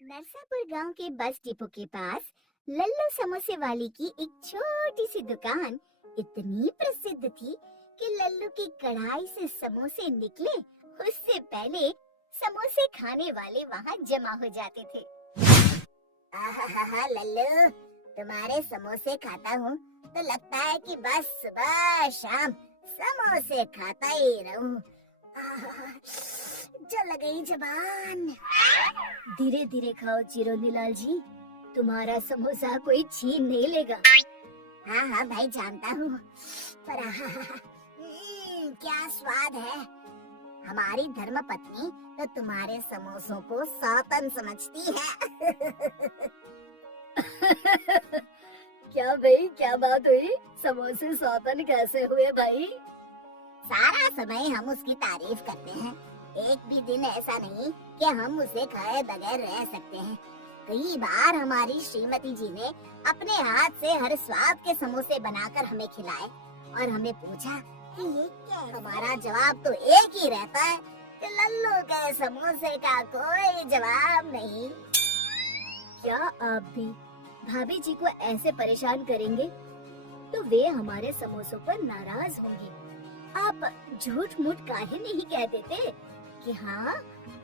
नरसापुर गांव के bus depot के पास लल्लू समोसे वाली की एक छोटी सी दुकान इतनी प्रसिद्ध थी कि लल्लू की कढ़ाई से समोसे निकले उससे पहले समोसे खाने वाले वहां जमा हो जाते थे। आहा लल्लू, तुम्हारे समोसे खाता हूँ तो लगता है कि बस सुबह शाम समोसे खाता ही रहूं। जल गई जबान। धीरे धीरे खाओ चिरोनीलाल जी, तुम्हारा समोसा कोई छीन नहीं लेगा। हाँ हाँ भाई जानता हूँ, पर क्या स्वाद है। हमारी धर्मपत्नी तो तुम्हारे समोसों को सौतन समझती है। क्या भाई, क्या बात हुई? समोसे सौतन कैसे हुए भाई? सारा समय हम उसकी तारीफ करते हैं, एक भी दिन ऐसा नहीं कि हम उसे खाए बगैर रह सकते हैं। कई बार हमारी श्रीमती जी ने अपने हाथ से हर स्वाद के समोसे बनाकर हमें खिलाए और हमें पूछा कि ये क्या है? हमारा जवाब तो एक ही रहता है कि लल्लू के समोसे का कोई जवाब नहीं। क्या आप भी भाभी जी को ऐसे परेशान करेंगे तो वे हमारे समोसों पर नाराज होंगी। आप झूठ मूठ काहे नहीं कह देते कि हाँ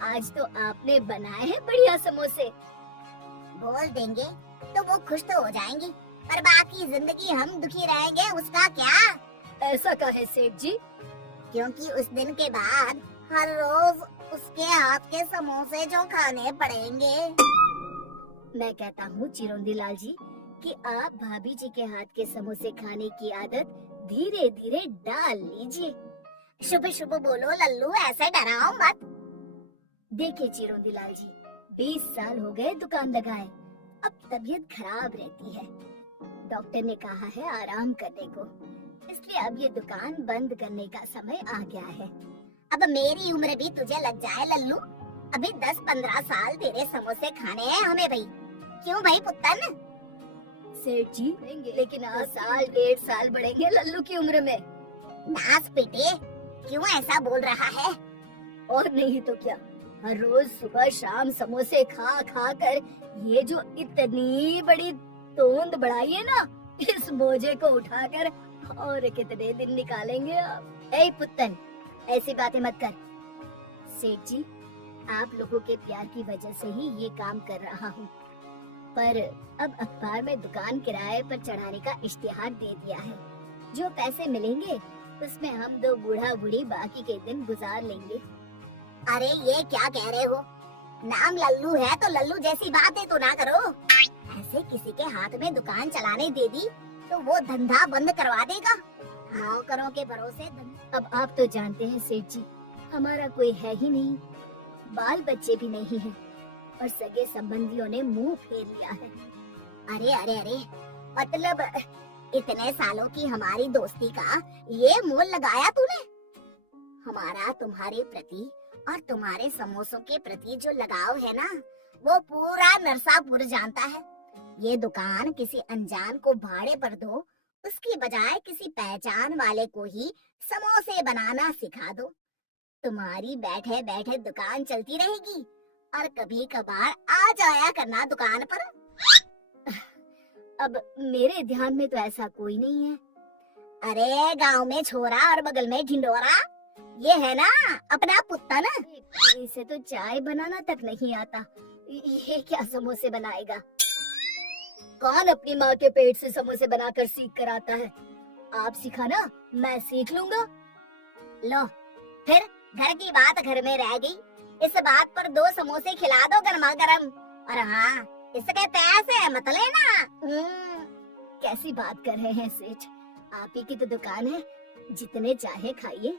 आज तो आपने बनाए हैं बढ़िया समोसे। बोल देंगे तो वो खुश तो हो जाएंगी, पर बाकी जिंदगी हम दुखी रहेंगे उसका क्या? ऐसा काहे सेठ जी? क्योंकि उस दिन के बाद हर रोज उसके हाथ के समोसे जो खाने पड़ेंगे। मैं कहता हूँ चिरोंदीलाल जी कि आप भाभी जी के हाथ के समोसे खाने की आदत धीरे धीरे डाल लीजिए। शुभ शुभ बोलो लल्लू, ऐसे डराओ मत। देखिए चिरोंदीलाल जी, 20 साल हो गए दुकान लगाए, अब तबीयत खराब रहती है। डॉक्टर ने कहा है आराम करने को, इसलिए अब ये दुकान बंद करने का समय आ गया है। अब मेरी उम्र भी तुझे लग जाए लल्लू, अभी 10-15 साल तेरे समोसे खाने हैं हमें भाई। क्यों भाई पुत्तन? सेठ जी, लेकिन 1-1.5 साल बढ़ेंगे लल्लू की उम्र में। नास बेटे, क्यों ऐसा बोल रहा है? और नहीं तो क्या, हर रोज सुबह शाम समोसे खा खा कर ये जो इतनी बड़ी तोंद बढ़ाई है ना, इस बोझे को उठाकर और कितने दिन निकालेंगे आप? ए पुत्तन, ऐसी बातें मत कर। सेठ जी, आप लोगों के प्यार की वजह से ही ये काम कर रहा हूँ, पर अब अखबार में दुकान किराए पर चढ़ाने का इश्तिहार दे दिया है। जो पैसे मिलेंगे उसमें हम 2 बूढ़ा बूढ़ी बाकी के दिन गुजार लेंगे। अरे ये क्या कह रहे हो? नाम लल्लू है तो लल्लू जैसी बातें तो ना करो। ऐसे किसी के हाथ में दुकान चलाने दे दी तो वो धंधा बंद करवा देगा। नौकरों के भरोसे अब आप तो जानते हैं सेठ जी, हमारा कोई है ही नहीं, बाल बच्चे भी नहीं है और सगे संबंधियों ने मुंह फेर लिया है। अरे अरे अरे, मतलब इतने सालों की हमारी दोस्ती का ये मोल लगाया तूने? हमारा तुम्हारे प्रति और तुम्हारे समोसों के प्रति जो लगाव है ना, वो पूरा नरसापुर जानता है। ये दुकान किसी अनजान को भाड़े पर दो, उसकी बजाय किसी पहचान वाले को ही समोसे बनाना सिखा दो। तुम्हारी बैठे बैठे दुकान चलती रहेगी और कभी कभार आ जाया करना दुकान पर। अब मेरे ध्यान में तो ऐसा कोई नहीं है। अरे गांव में छोरा और बगल में ढिंडोरा, ये है ना अपना पुत्ता ना। इसे तो चाय बनाना तक नहीं आता, ये क्या समोसे बनाएगा? कौन अपनी माँ के पेट से समोसे बनाकर सीख कर आता है? आप सिखाना, मैं सीख लूंगा। लो फिर घर की बात घर में रह गई, इस बात पर 2 समोसे खिला दो गर्मा गर्म, और हाँ इसके पैसे मत लेना। कैसी बात कर रहे हैं सेठ, आप ही की तो दुकान है, जितने चाहे खाइए।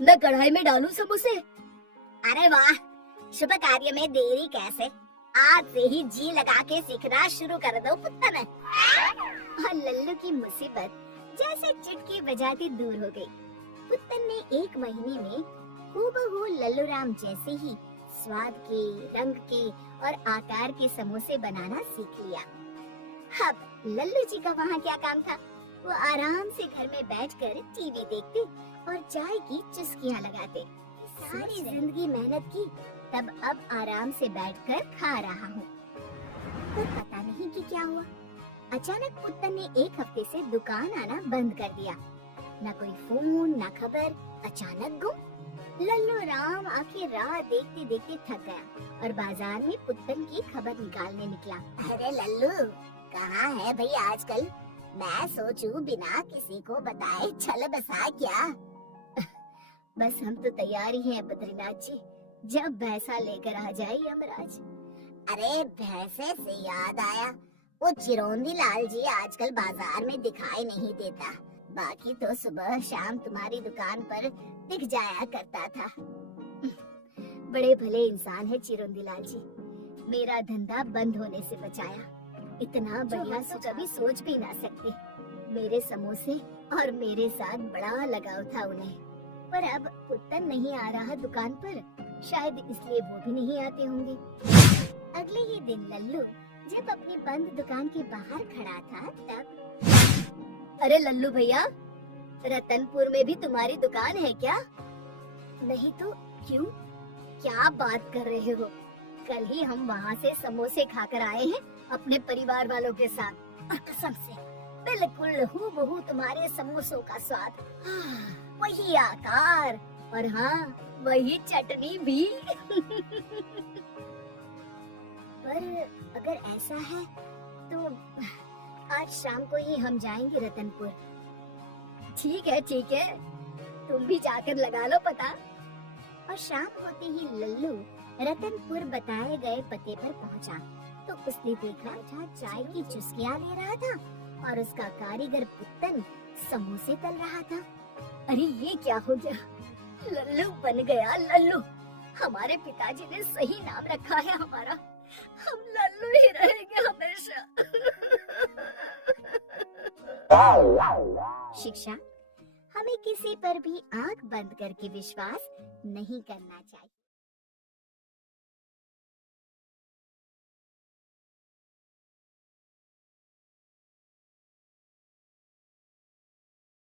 मैं कढ़ाई में डालूं समोसे? अरे वाह, शुभ कार्य में देरी कैसे, आज से ही जी लगा के सीखना शुरू कर दो पुत्तन। और लल्लू की मुसीबत जैसे चुटकी बजाती दूर हो गई। पुत्तन ने 1 महीने में हूबहू लल्लू राम जैसे ही स्वाद के, रंग के और आकार के समोसे बनाना सीख लिया। अब लल्लू जी का वहाँ क्या काम था? वो आराम से घर में बैठकर टीवी देखते और चाय की चुस्कियाँ लगाते। सारी जिंदगी मेहनत की तब अब आराम से बैठकर खा रहा हूँ। पर पता नहीं कि क्या हुआ, अचानक पुत्तन ने एक हफ्ते से दुकान आना बंद कर दिया। न कोई फोन न खबर, अचानक गुम। लल्लू राम आखिर राह देखते देखते थक गया और बाजार में पुत्तन की खबर निकालने निकला। अरे लल्लू, कहाँ है भाई आजकल? मैं सोचूं बिना किसी को बताए चल बसा क्या? बस हम तो तैयार ही हैं बद्रीनाथ जी, जब भैंसा लेकर आ जाए यमराज। अरे भैंसे से याद आया, वो चिरौंदी लाल जी आजकल बाजार में दिखाई नहीं देता। बाकी तो सुबह शाम तुम्हारी दुकान पर दिख जाया करता था। बड़े भले इंसान है चिरौंदी लाल जी, मेरा धंधा बंद होने से बचाया। इतना बढ़िया तो कभी सोच भी ना सकते। मेरे समोसे और मेरे साथ बड़ा लगाव था उन्हें। पर अब पुत्तन नहीं आ रहा दुकान पर, शायद इसलिए वो भी नहीं आते होंगे। अगले ही दिन लल्लू जब अपनी बंद दुकान के बाहर खड़ा था तब, अरे लल्लू भैया, रतनपुर में भी तुम्हारी दुकान है क्या? नहीं तो क्यों? क्या बात कर रहे हो? कल ही हम वहाँ से समोसे खाकर आए हैं अपने परिवार वालों के साथ, और कसम से बिल्कुल हूबहू तुम्हारे समोसों का स्वाद, वही आकार और हाँ वही चटनी भी। पर अगर ऐसा है तो आज शाम को ही हम जाएंगे रतनपुर। ठीक है, तुम भी जाकर लगा लो पता। और शाम होते ही लल्लू रतनपुर बताए गए पते पर पहुंचा तो उसने देखा जहाँ चाय की चुस्कियां ले रहा था और उसका कारीगर पुत्तन समोसे तल रहा था। अरे ये क्या हो गया? लल्लू बन गया लल्लू। हमारे पिताजी ने सही नाम रखा है हमारा, हम लल्लू ही रहेंगे हमेशा। शिक्षा, हमें किसी पर भी आंख बंद करके विश्वास नहीं करना चाहिए।